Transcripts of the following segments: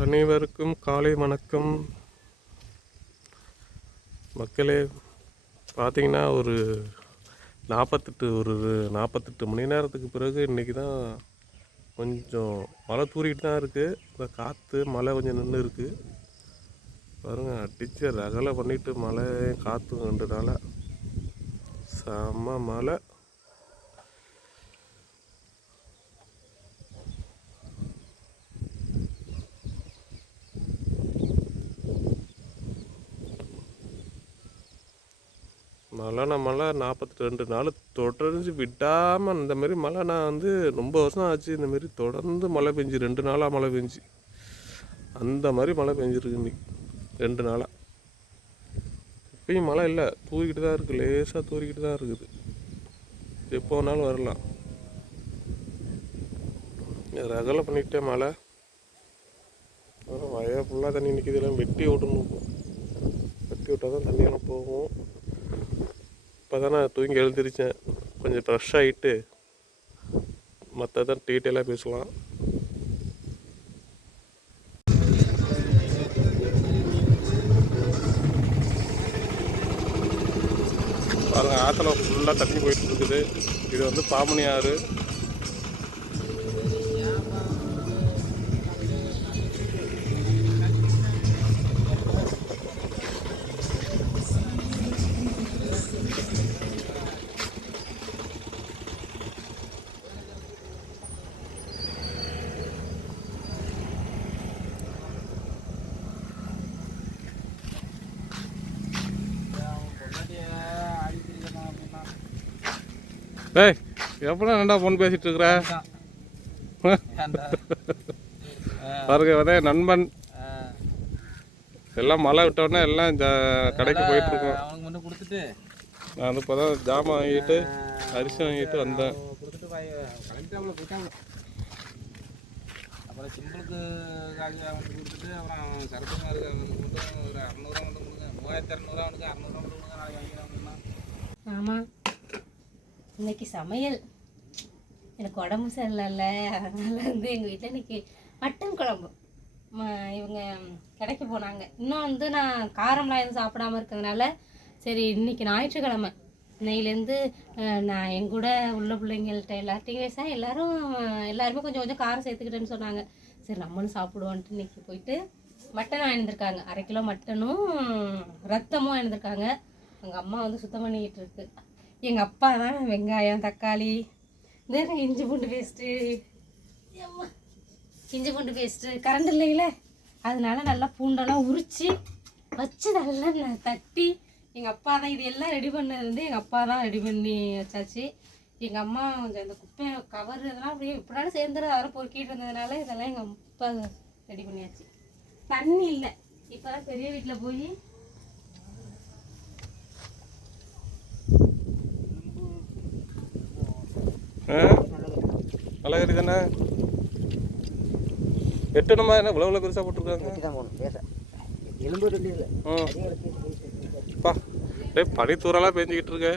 அனைவருக்கும் காலை வணக்கம். மக்களே பார்த்தீங்கன்னா ஒரு நாற்பத்தெட்டு ஒரு நாற்பத்தெட்டு மணி நேரத்துக்கு பிறகு இன்றைக்கி தான் கொஞ்சம் மழை தூரிக்கிட்டு தான் இருக்குது இப்போ காற்று மழை கொஞ்சம் நின்று இருக்குது பாருங்கள் அடித்து ரகலை பண்ணிட்டு மழை காற்று கண்டுனால செம்ம மழை. மழைனா மழை நாற்பத்தி ரெண்டு நாள் தொடர்ந்து விடாமல் இந்த மாதிரி மழை நான் வந்து ரொம்ப வருஷம் ஆச்சு. இந்த மாதிரி தொடர்ந்து மழை பெஞ்சு ரெண்டு நாளாக மழை பெஞ்சு. அந்த மாதிரி மழை பெஞ்சிருக்கு இன்னைக்கு. ரெண்டு நாளாக இப்பயும் மழை இல்லை. தூரிக்கிட்டு தான் இருக்குது லேசாக தூரிக்கிட்டு தான் இருக்குது. எப்போ வேணாலும் வரலாம். ரகலை பண்ணிக்கிட்டே மழை. அப்புறம் ஃபுல்லாக தண்ணி நிற்கிது எல்லாம் வெட்டி விடணும் வெட்டி விட்டால் தான் தண்ணியெல்லாம் போகும். இப்போ தான் நான் தூங்கி எழுந்திரிச்சேன். கொஞ்சம் ஃப்ரெஷ் ஆகிட்டு மற்றதான் டீட்டெயிலாக பேசலாம் பாருங்கள் ஆற்றுல ஃபுல்லாக தண்ணி போயிட்டு இருக்குது. இது வந்து பாமணி ஆறு டேய் எப்படா ரெண்டா ஃபோன் பேசிட்டு இருக்கிற? பாருங்க நண்பன். எல்லாம் மழை விட்டோடனே எல்லாம் ஜா- கடைக்கு போயிட்டு இருக்கோம் நான் வந்து இப்போ தான் ஜாமான் வாங்கிட்டு அரிசி வாங்கிட்டு வந்தேன். அப்புறம் சிம்பிளுக்கு காசு அவனுக்கு கொடுத்துட்டு அப்புறம் சரத்துமா இருக்கு அவனுக்கு மட்டும் ஒரு அறநூறுவா மட்டும் கொடுங்க. மூவாயிரத்தி இரநூறுவா அவனுக்கு அறநூறுவா மட்டும் கொடுங்க நாளைக்கு வாங்கிக்கலாம் ஆமாம் இன்னைக்கு சமையல். எனக்கு உடம்பு சரியில்லைல்ல. அதனால வந்து எங்கள் வீட்டில் இன்னைக்கு மட்டன் குழம்பு. இவங்க கடைக்கு போனாங்க. இன்னும் வந்து நான் காரம்லாம் எதுவும் சாப்பிடாம இருக்கிறதுனால சரி இன்னைக்கு ஞாயிற்றுக்கிழமை. இன்னையிலேருந்து நான் என் கூட உள்ள பிள்ளைங்கள்ட்ட எல்லார்ட்டையும் பேச எல்லாரும் எல்லாருமே கொஞ்சம் கொஞ்சம் காரம் சேர்த்துக்கிட்டேன்னு சொன்னாங்க. சரி நம்மளும் சாப்பிடுவோன்ட்டு இன்னைக்கு போயிட்டு மட்டன் வாங்கியிருந்திருக்காங்க அரை கிலோ மட்டனும் ரத்தமும் வாங்கியிருந்திருக்காங்க எங்கள் அம்மா வந்து சுத்தம் பண்ணிக்கிட்டு இருக்கு. எங்கள் அப்பா தான் வெங்காயம் தக்காளி இந்த இஞ்சி பூண்டு பேஸ்ட்டு இஞ்சி பூண்டு பேஸ்ட்டு கரண்ட் இல்லைங்களே அதனால நல்லா பூண்டெல்லாம் உரித்து வச்சு நல்லா தட்டி எங்கள் அப்பா தான் இது எல்லாம் ரெடி பண்ணது வந்து எங்கள் அப்பா தான் ரெடி பண்ணி வச்சாச்சு. எங்கள் அம்மா கொஞ்சம் இந்த குப்பை கவர் இதெல்லாம் அப்படியே எப்படினாலும் சேர்ந்துடும் அதெல்லாம் பொறுக்கிட்டு இருந்ததுனால இதெல்லாம் எங்கள் அப்பா ரெடி பண்ணியாச்சு. தண்ணி இல்லை. இப்போ தான் பெரிய வீட்டில் போய் ஆ? அழகரி தானே எட்டணுமா என்ன இவ்வளோ இவ்வளோ பெருசாக போட்டிருக்காங்க? தான் போகணும் பேச. எலும்பு இல்லை. ம் பா டேய் பனி தூரெல்லாம் பேஞ்சிக்கிட்டு இருக்க.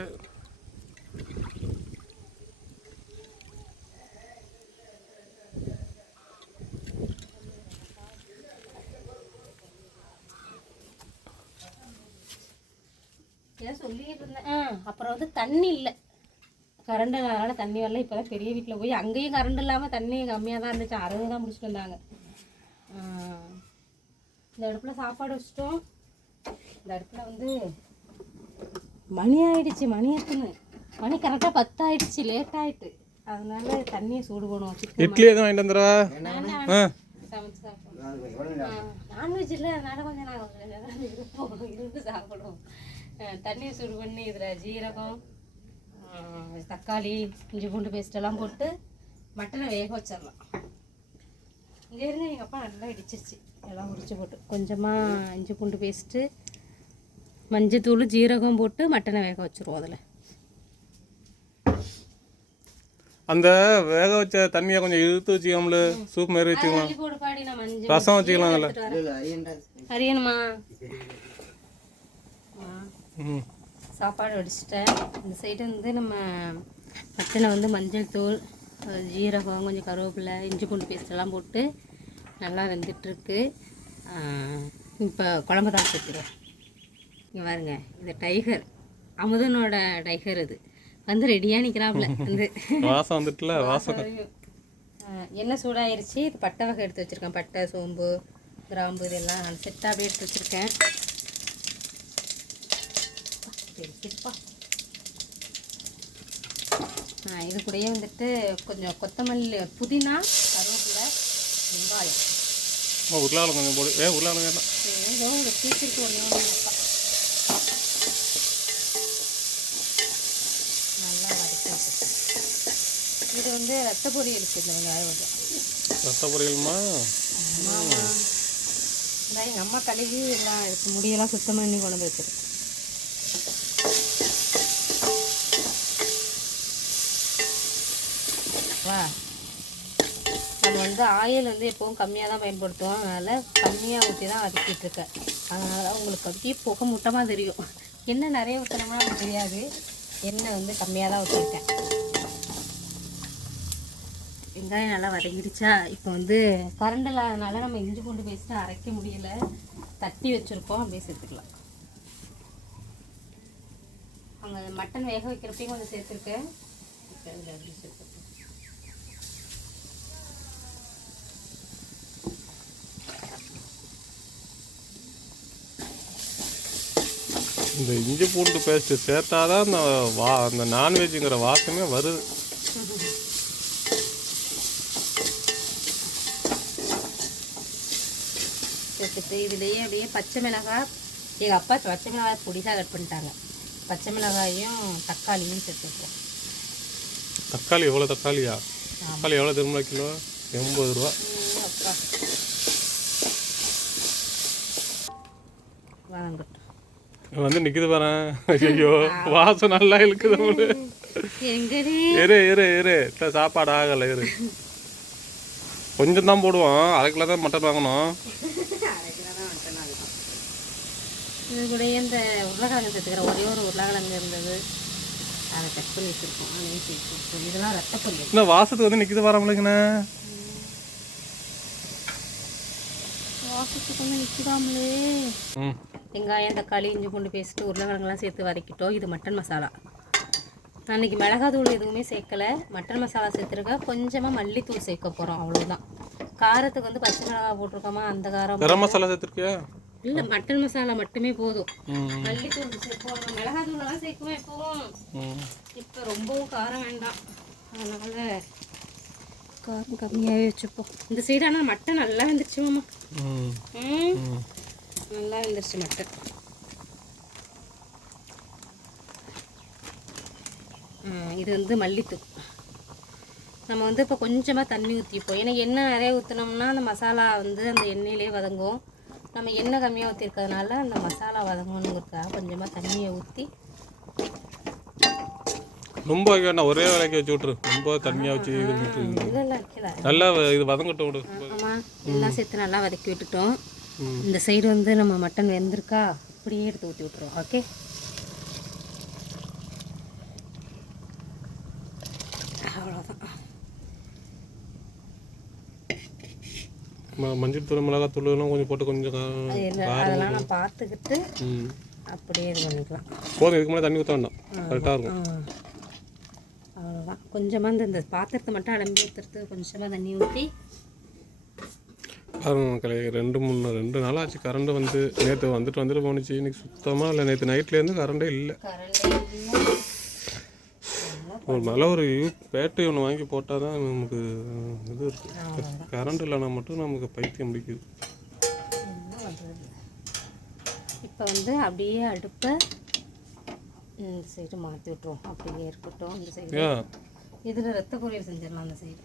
சொல்லிட்டு இருந்தேன்? அப்புறம் வந்து தண்ணி இல்லை. கரண்ட் அதனால தண்ணி வரல. இப்போ தான் பெரிய வீட்டில் போய் அங்கேயும் கரண்ட் இல்லாமல் தண்ணி கம்மியாக தான் இருந்துச்சு. அறுபது தான் முடிச்சுட்டு வந்தாங்க. இந்த அடுப்பில் சாப்பாடு வச்சிட்டோம். இந்த அடுப்பில் வந்து மணி ஆயிடுச்சு. மணி எத்தனை? மணி கரெக்டாக பத்து ஆயிடுச்சு லேட் ஆயிட்டு. அதனால தண்ணியை சூடு பண்ணுவோம் இட்லி எதுவும் வாங்கிட்டு வந்துடுவா? நான்வெஜ் இல்லை. அதனால கொஞ்சம் நாங்கள் இருந்து சாப்பிடுவோம். அஹ் தண்ணி சூடு பண்ணி இதில் ஜீரகம் தக்காளி இஞ்சி பூண்டு பேஸ்ட் எல்லாம் போட்டு மட்டனை வேக வச்சிடலாம். இங்கே இருந்து எங்கள் அப்பா நல்லா இடிச்சிருச்சு. எல்லாம் உரிச்சு போட்டு. கொஞ்சமாக இஞ்சி பூண்டு பேஸ்ட்டு மஞ்சத்தூள் ஜீரகம் போட்டு மட்டனை வேக வச்சிருவோம் அதில். அந்த வேக வச்ச தண்ணியை கொஞ்சம் இழுத்து வச்சுக்கோம்ல சூப் மாதிரி வச்சுக்கலாம். ரசம் வச்சுக்கலாம்ல. அரியணுமா? ம். சாப்பாடு வடிச்சிட்டேன். இந்த சைடு வந்து நம்ம மட்டனை வந்து மஞ்சள் தூள் ஜீரகம் கொஞ்சம் கருவேப்பிலை இஞ்சி பூண்டு பேஸ்ட் எல்லாம் போட்டு நல்லா வெந்துட்டுருக்கு. இப்போ குழம்பு தான் சேர்த்துருவேன் இங்கே பாருங்க இந்த டைகர் அமுதனோட டைகர் இது வந்து ரெடியாக நிற்கிறாப்புல வந்து. வாசம் வந்துட்டுல வாசம் எண்ணெய் சூடாயிருச்சு. இது பட்டை வகை எடுத்து வச்சுருக்கேன். பட்டை சோம்பு கிராம்பு இதெல்லாம் செட்டாக அப்படியே எடுத்து வச்சுருக்கேன். சரிப்பா ஆ இது கூடயே வந்துட்டு கொஞ்சம் கொத்தமல்லி புதினா கருவேப்பிலை வெங்காயம். உருளாலம் கொஞ்சம் போடு. ஏ உருளாலம் வேண்டாம்? ஏதோ ஒரு சீக்கிரத்து ஒன்று ஒன்று நல்லா வதக்கி இது வந்து ரத்த பொரியலுக்கு இந்த வெங்காயம் கொஞ்சம் ரத்த பொரியலுமா? இந்த எங்கள் அம்மா கழுவி எல்லாம் எடுத்து முடியெல்லாம் சுத்தம் பண்ணி கொண்டு வந்து வச்சிருக்கு. வா நம்ம வந்து ஆயில் வந்து எப்பவும் கம்மியாக தான் பயன்படுத்துவோம். அதனால் கம்மியாக ஊற்றி தான் வதக்கிட்டு இருக்கேன். அதனால் உங்களுக்கு அப்படியே புகை முட்டமாக தெரியும். எண்ணெய் நிறைய ஊற்றணும்னா நமக்கு தெரியாது. எண்ணெய் வந்து கம்மியாக தான் ஊற்றிருக்கேன் வெங்காயம் நல்லா வதங்கிடுச்சா? இப்போ வந்து கரண்ட் இல்லாதனால நம்ம இஞ்சி பூண்டு பேஸ்ட்டு அரைக்க முடியல. தட்டி வச்சுருக்கோம். அப்படியே சேர்த்துக்கலாம். அவங்க மட்டன் வேக வைக்கிறப்பையும் கொஞ்சம் சேர்த்துருக்கேன். இப்போ அதில் அப்படியே சேர்த்துருக்கேன் இந்த இஞ்சி பூண்டு பேஸ்ட்டு சேர்த்தாதான் அந்த வா அந்த நான்வெஜ்ங்கிற வாசமே வருது. சேர்த்துட்டு இதுலேயே அப்படியே பச்சை மிளகாய் எங்கள் அப்பா பச்சை மிளகாய் பொடிசாக கட் பண்ணிட்டாங்க. பச்சை மிளகாயும் தக்காளியும் சேர்த்துருக்கோம் தக்காளி எவ்வளோ தக்காளியா? தக்காளி எவ்வளோ திரும்ப கிலோ? எண்பது ரூபா. அப்பா. வதங்கட்டும் வந்து நிக்குது பாரு. ஐயோ வாசம் நல்லா இழுக்குது இரு இரு இரு. சாப்பாடு ஆகலை இரு. கொஞ்சம் தான் போடுவோம். அரை கிலோ தான் மட்டன் வாங்கணும். இது கூடயே இந்த உருளைக்கிழங்கு சேர்த்துக்கிறேன் ஒரே ஒரு உருளைக்கிழங்கு இருந்தது. அதை கட் பண்ணி வச்சுருக்கோம். அதையும் சேர்த்து இதெல்லாம் ரத்த பொரியல். இல்லை வாசத்துக்கு வந்து நிற்கிது வராமலுங்கண்ணே வாசத்துக்கு வந்து நிற்கிறாமலே ம். வெங்காயம் தக்காளி இஞ்சி பூண்டு பேஸ்ட்டு உருளைக்கிழங்குலாம் சேர்த்து வதக்கிட்டோம். இது மட்டன் மசாலா. நான் மிளகாத்தூள் எதுவுமே சேர்க்கலை. மட்டன் மசாலா சேர்த்துருக்க. கொஞ்சமாக மல்லித்தூள் சேர்க்க போகிறோம் அவ்வளோதான் காரத்துக்கு வந்து பச்சை மிளகாய் போட்டிருக்கோமா? அந்த காரம் கரம் மசாலா சேர்த்துருக்கியா? இல்லை மட்டன் மசாலா மட்டுமே போதும். மல்லித்தூள் சேர்ப்போம். மிளகாத்தூளெல்லாம் சேர்க்குவேன் எப்பவும். இப்போ ரொம்பவும் காரம் வேண்டாம். அதனால் காரம் கம்மியாகவே வச்சுப்போம். இந்த சைடு ஆனால் மட்டன் நல்லா வெந்துருச்சு மாமா ம். நல்லா வெந்துருச்சு மட்டன் ம், இது வந்து மல்லித்தூள். நம்ம வந்து இப்போ கொஞ்சமாக தண்ணி ஊற்றிப்போம் ஏன்னா எண்ணெய் நிறைய ஊற்றினோம்னா அந்த மசாலா வந்து அந்த எண்ணெயிலே வதங்கும். நம்ம எண்ணெய் கம்மியாக ஊற்றிருக்கிறதுனால அந்த மசாலா வதங்கணுங்கிறதுக்காக கொஞ்சமாக தண்ணியை ஊற்றி ரொம்ப வேண்டாம் ஒரே வேலைக்கு வச்சு விட்ரு ரொம்ப தண்ணியாக வச்சு இது நல்லா இது வதங்கட்டும் விடு. ஆமாம் எல்லாம் சேர்த்து நல்லா வதக்கி விட்டுட்டோம். இந்த சைடு வந்து நம்ம மட்டன் வெந்திருக்கா? அப்படியே எடுத்து ஊற்றி விட்ருவோம் ஓகே அவ்வளோதான் மஞ்சள் தூள் மிளகாய் தூள் எல்லாம் கொஞ்சம் போட்டு கொஞ்சம் அதெல்லாம் நான் பார்த்துக்கிட்டு அப்படியே இது பண்ணிக்கலாம். போதும் இதுக்கு மேலே தண்ணி ஊற்ற வேண்டாம். கரெக்டாக இருக்கும். அவ்வளோதான் கொஞ்சமாக இந்த பாத்திரத்தை மட்டும் அலம்பி ஊற்றுறது கொஞ்சமாக தண்ணி ஊற்றி பாருங்க மக்களே ரெண்டு மூணு ரெண்டு நாள் ஆச்சு. கரண்ட் வந்து நேற்று வந்துட்டு வந்துட்டு போணுச்சு. இன்னைக்கு சுத்தமாக இல்லை. நேற்று நைட்லேருந்து கரண்டே இல்லை. ஒரு நல்ல ஒரு பேட்டரி ஒன்று வாங்கி போட்டால் தான் நமக்கு இது இருக்குது கரண்ட் இல்லைனா மட்டும் நமக்கு பைத்தியம் பிடிக்குது. இப்போ வந்து அப்படியே அடுப்பை இந்த சைடு மாற்றி விட்டுருவோம். அப்படியே இருக்கட்டும் இந்த சைடு இதில் ரத்த பொரியல் செஞ்சிடலாம் அந்த சைடு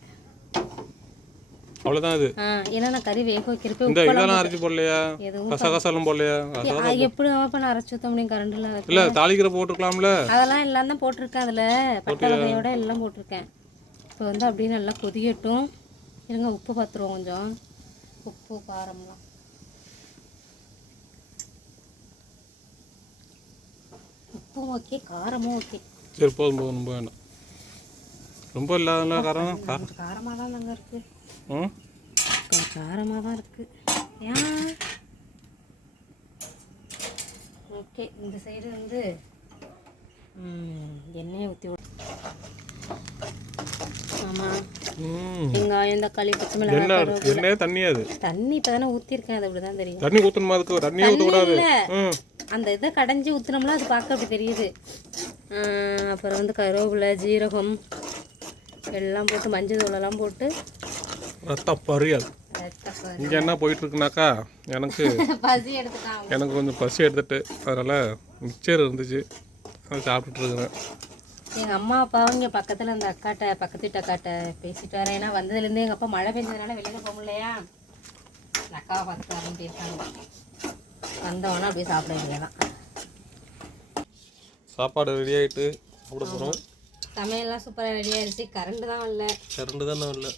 ஆ ஏன்னா நான் கறி வேக வைக்கிறப்ப இந்த இதெல்லாம் அரைச்சி போடலையா? எதுவும் கசகசாலும் போடலையா? கச- அது எப்படி அப்போ நான் அரைச்சி ஊற்ற முடியும் கரண்டில் இல்லை தாளிக்கிற போட்டிருக்கலாம்ல. அதெல்லாம் எல்லாம் தான் போட்டிருக்கேன் அதில். பட்டை வகையோட எல்லாம் போட்டிருக்கேன். இப்போ வந்து அப்படியே நல்லா கொதிக்கட்டும். இருங்க உப்பு பார்த்துருவோம் கொஞ்சம். உப்பு காரம்லாம். உப்பும் ஓகே காரமும் ஓகே சரி போதும் போதும் ரொம்ப வேண்டாம் ரொம்ப இல்லாத காரம். காரமாக தான் தாங்க இருக்குது காரமாக தான் இருக்கு. ஏன் ஓகே இந்த சைடு வந்து எண்ணெயை ஊற்றி ஆமாம் வெங்காயம் தக்காளி பச்சை மிளகாய் தண்ணி அது. தண்ணி இப்போ தானே ஊற்றிருக்கேன் அது அப்படி தான் தெரியும். தண்ணி ஊற்றணுமா அதுக்கு? தண்ணியே ஊற்றக்கூடாது இல்ல. ம். அந்த இதை கடைஞ்சி ஊற்றுனோம்னா அது பார்க்க அப்படி தெரியுது. அப்புறம் வந்து கருவேப்பிலை ஜீரகம் எல்லாம் போட்டு மஞ்சள் தூளெல்லாம் போட்டு ரத்த பரியல் இங்கே என்ன போயிட்டு இருக்குனாக்கா எனக்கு பசி எடுத்துட்டான் எனக்கு கொஞ்சம் பசி எடுத்துட்டு அதனால் மிக்சர் இருந்துச்சு. அதை சாப்பிட்டுட்டு இருக்கிறேன் எங்கள் அம்மா அப்பாவும் இங்கே பக்கத்தில் அந்த அக்காட்ட பக்கத்து வீட்டு அக்காட்ட பேசிட்டு வரேன். ஏன்னா வந்ததுலேருந்து எங்கள் அப்பா மழை பெஞ்சதுனால வெளியில் போக முடியலையா? அந்த அக்காவை பார்த்துட்டு அப்படின்னு பேசுறாங்க வந்தவொடனே அப்படியே சாப்பிட வேண்டியதான் சாப்பாடு ரெடி ஆகிட்டு சாப்பிட போகிறோம் சமையல்லாம் சூப்பராக ரெடி ஆயிடுச்சு. கரண்ட் தான் வரல கரண்டு தானே இல்லை.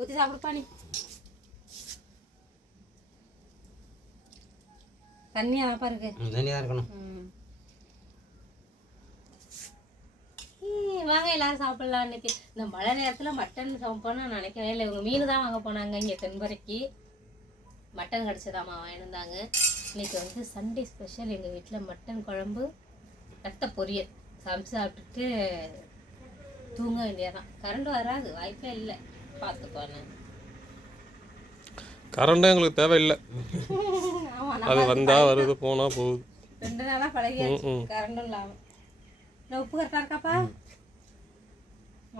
ஊற்றி சாப்பிடுப்பா நீ தண்ணியாக தான் இருக்கு தனியாக இருக்கணும். வாங்க எல்லாரும் சாப்பிடலாம் இன்னைக்கு இந்த மழை நேரத்தில் மட்டன் சமைப்போம்னு நான் நினைக்கவே இல்லை. இவங்க மீன் தான் வாங்க போனாங்க இங்கே தென்பரைக்கு மட்டன் கிடச்சதாம்மா வாங்கியிருந்தாங்க இன்னைக்கு வந்து சண்டே ஸ்பெஷல். எங்கள் வீட்டில் மட்டன் குழம்பு ரத்த பொரியல். சமைச்சு சாப்பிட்டுட்டு தூங்க வேண்டியதான் கரண்ட் வராது வாய்ப்பே இல்லை. பார்த்துக்கோண்ணே கரண்டும் எங்களுக்கு தேவையில்லை. அது வந்தால் வருது போனால் போகுது. ரெண்டு நாளாக பழகியாச்சு. கரண்டும் இல்லாமல் இந்த உப்பு கரெக்டாக இருக்காப்பா?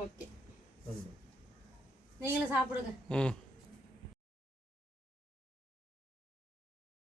ஓகே. நீங்களும் சாப்பிடுங்க. ம்.